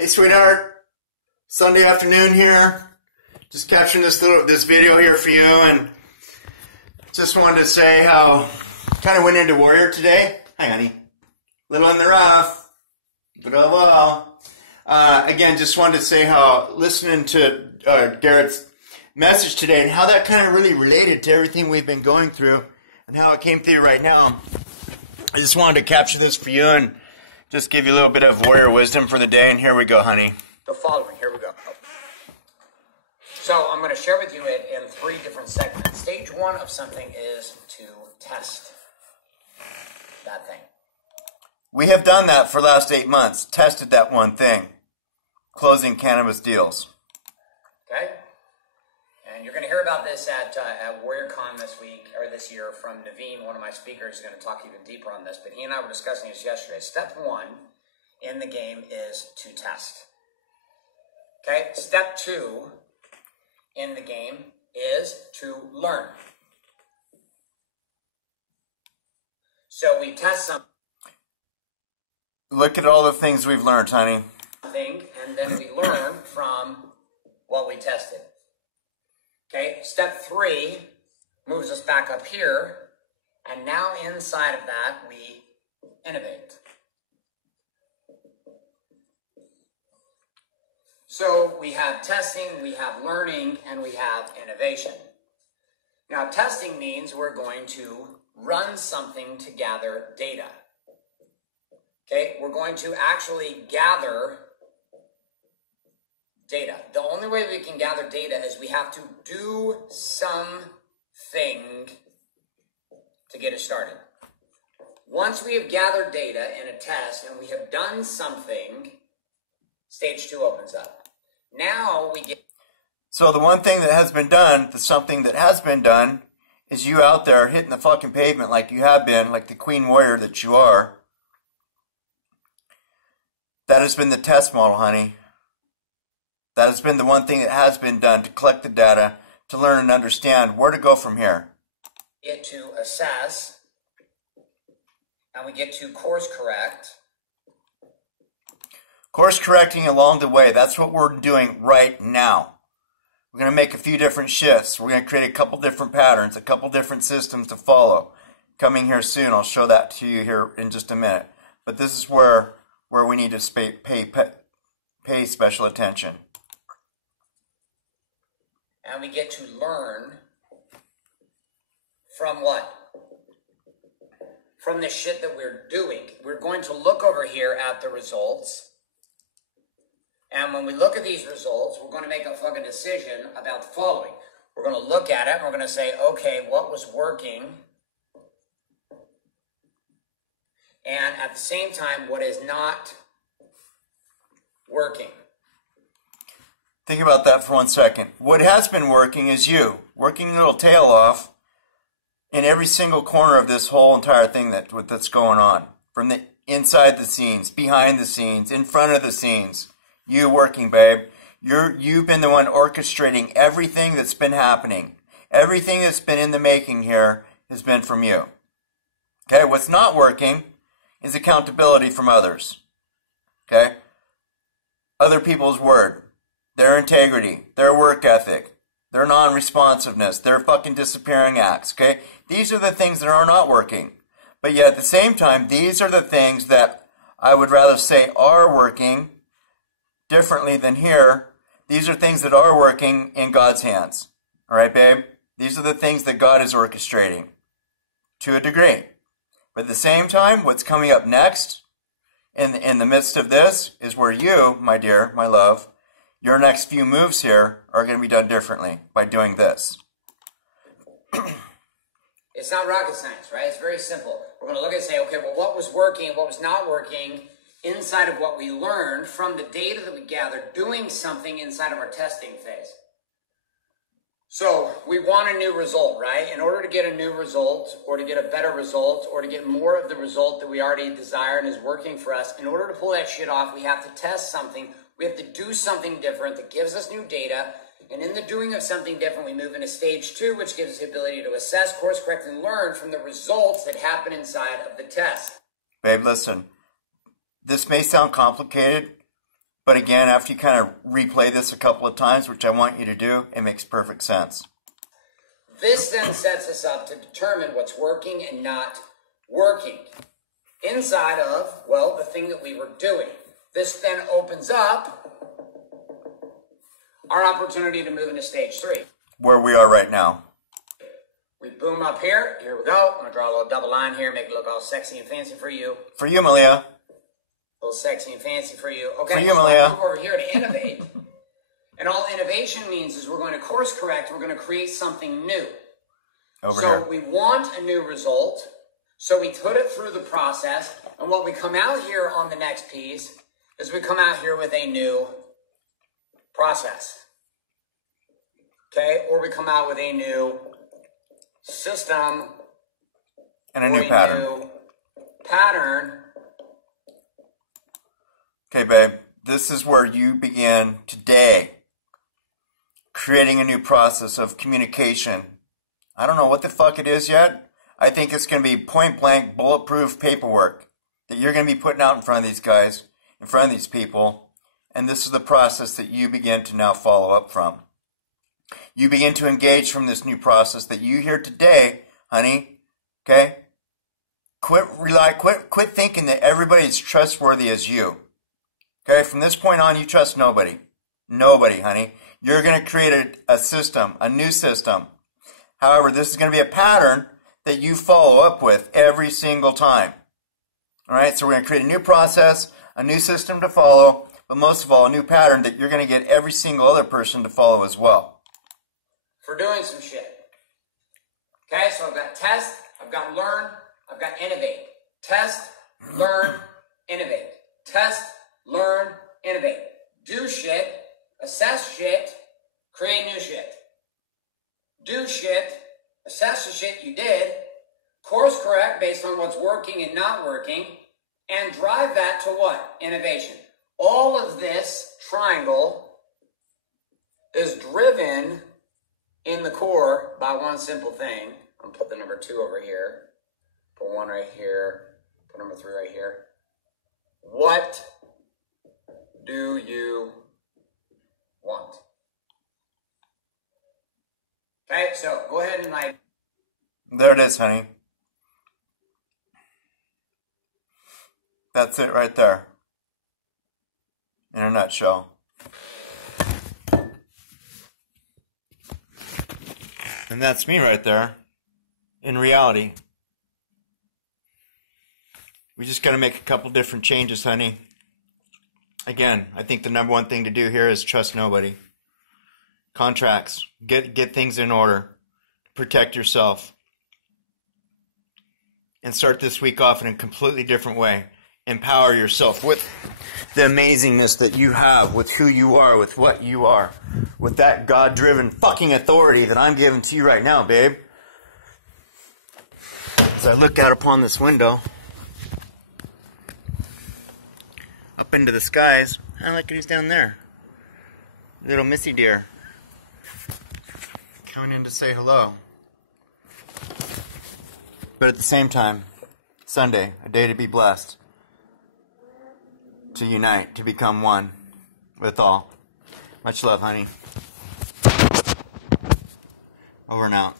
Hey, sweetheart. Sunday afternoon here. Just capturing this video here for you, and just wanted to say how kind of went into Warrior today. Hi, honey. Little in the rough, but oh well. Again, just wanted to say how listening to Garrett's message today and how that kind of really related to everything we've been going through and how it came through right now. I just wanted to capture this for you and just give you a little bit of warrior wisdom for the day, and here we go, honey. The following, here we go. So I'm going to share with you it in 3 different segments. Stage 1 of something is to test that thing. We have done that for the last 8 months, tested that one thing, closing cannabis deals. Okay? And you're going to hear about this at WarriorCon this week, or this year, from Naveen, one of my speakers, is going to talk even deeper on this. But he and I were discussing this yesterday. Step 1 in the game is to test. Okay? Step 2 in the game is to learn. So we test something. Look at all the things we've learned, honey. And then we learn from what we tested. Okay, step 3 moves us back up here, and now inside of that, we innovate. So we have testing, we have learning, and we have innovation. Now, testing means we're going to run something to gather data. Okay, we're going to actually gather data. The only way we can gather data is we have to do something to get it started. Once we have gathered data in a test and we have done something, stage 2 opens up. Now we get... So the one thing that has been done, the something that has been done, is you out there hitting the fucking pavement like you have been, like the queen warrior that you are. That has been the test model, honey. That has been the one thing that has been done to collect the data, to learn and understand where to go from here. Get to assess, and we get to course correct. Course correcting along the way, that's what we're doing right now. We're going to make a few different shifts. We're going to create a couple different patterns, a couple different systems to follow. Coming here soon, I'll show that to you here in just a minute. But this is where we need to pay special attention. And we get to learn from what? From the shit that we're doing. We're going to look over here at the results. And when we look at these results, we're going to make a fucking decision about the following. We're going to look at it and we're going to say, okay, what was working? And at the same time, what is not working? Think about that for 1 second. What has been working is you, working your little tail off in every single corner of this whole entire thing that's going on. From the inside the scenes, behind the scenes, in front of the scenes. You working, babe. You've been the one orchestrating everything that's been happening. Everything that's been in the making here has been from you. Okay, what's not working is accountability from others. Okay? Other people's word. Their integrity, their work ethic, their non-responsiveness, their fucking disappearing acts, okay? These are the things that are not working. But yet at the same time, these are the things that I would rather say are working differently than here. These are things that are working in God's hands. All right, babe? These are the things that God is orchestrating to a degree. But at the same time, what's coming up next in the midst of this is where you, my dear, my love, your next few moves here are going to be done differently by doing this. It's not rocket science, right? It's very simple. We're going to look and say, okay, well, what was working, what was not working inside of what we learned from the data that we gathered, doing something inside of our testing phase. So we want a new result, right? In order to get a new result or to get a better result or to get more of the result that we already desire and is working for us, in order to pull that shit off, we have to test something. We have to do something different that gives us new data. And in the doing of something different, we move into stage 2, which gives us the ability to assess, course correct, and learn from the results that happen inside of the test. Babe, listen. This may sound complicated, But again, after you kind of replay this a couple of times, which I want you to do, it makes perfect sense. This then sets us up to determine what's working and not working inside of, well, the thing that we were doing. This then opens up our opportunity to move into stage 3. Where we are right now. We boom up here. Here we go. I'm going to draw a little double line here, make it look all sexy and fancy for you. For you, Malia. A little sexy and fancy for you. Okay, for you, so Malia. I move over here to innovate. And all innovation means is we're going to course correct. We're going to create something new. Over here. So we want a new result. So we put it through the process. And what we come out here on the next piece is we come out here with a new process. Okay, or we come out with a new system. And a new pattern. New pattern. Okay, babe, this is where you begin today creating a new process of communication. I don't know what the fuck it is yet. I think it's going to be point blank, bulletproof paperwork that you're going to be putting out in front of these guys, in front of these people. And this is the process that you begin to now follow up from. You begin to engage from this new process that you hear today, honey. Okay? Quit thinking that everybody's trustworthy as you. Okay, from this point on, you trust nobody. Nobody, honey. You're going to create a system, a new system. However, this is going to be a pattern that you follow up with every single time. All right, so we're going to create a new process, a new system to follow, but most of all, a new pattern that you're going to get every single other person to follow as well. For doing some shit. Okay, so I've got test, I've got learn, I've got innovate. Test, learn, innovate. Test, learn, innovate. Do shit, assess shit, create new shit. Do shit, assess the shit you did, course correct based on what's working and not working, and drive that to what? Innovation. All of this triangle is driven in the core by one simple thing. I'm going to put the number 2 over here, put 1 right here, put number 3 right here. What do you want? Okay, so go ahead and There it is, honey. That's it right there. In a nutshell. And that's me right there. In reality. We just got to make a couple different changes, honey. Again, I think the number one thing to do here is trust nobody. Contracts. Get things in order. Protect yourself. And start this week off in a completely different way. Empower yourself with the amazingness that you have, with who you are, with what you are, with that God-driven fucking authority that I'm giving to you right now, babe. As I look out upon this window, up into the skies, I like who's down there. Little Missy deer. Coming in to say hello. But at the same time, Sunday, a day to be blessed. To unite, to become one with all. Much love, honey. Over and out.